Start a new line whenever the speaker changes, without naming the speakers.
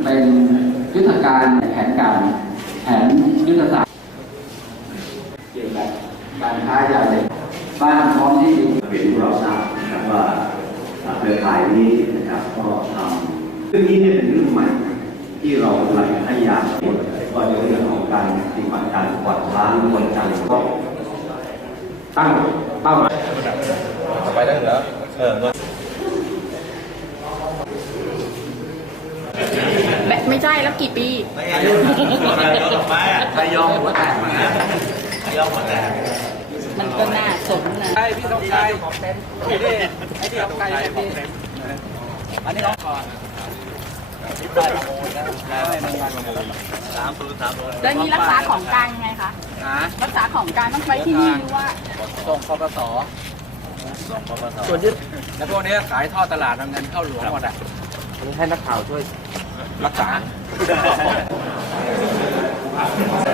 เป็นยุทธการแผนยุทธศาสตร์เกี่ยวกับการค้ายาเสพติดบ้านพร้อมที่ดิน
เป็นผู้รับทราบนะครับว่าเครือข่ายนี้นะครับก็ทำเรื่องนี้เป็นเรื่องใหม่ที่เรากำลังให้ยาก็ในเรื่องของการปฏิบัติการกวาดล้างคนจันทร์ก็ตั้งเป้าหมาย
ไปได้เหรอ
ไม่ใช่แล้วกี่ปี
ไปยอมหัวแตกมาไปยอมหัวแตก
มันก็น่าสนนะ
ไอพี่ต้องใจของเต็มไอ้ที่ต้องใจของเต็มอันนี้น้องก่อน
แล้วนี้รักษาของกลางยังไงคะรักษาของกลางต้องไปที่นี่หรือว่า
ส่งปปสส่วนยึดแล้วพวกนี้ขายท่อตลาดเงินเข้าหลวงหมดอ่ะให้นักข่าวช่วยรักษา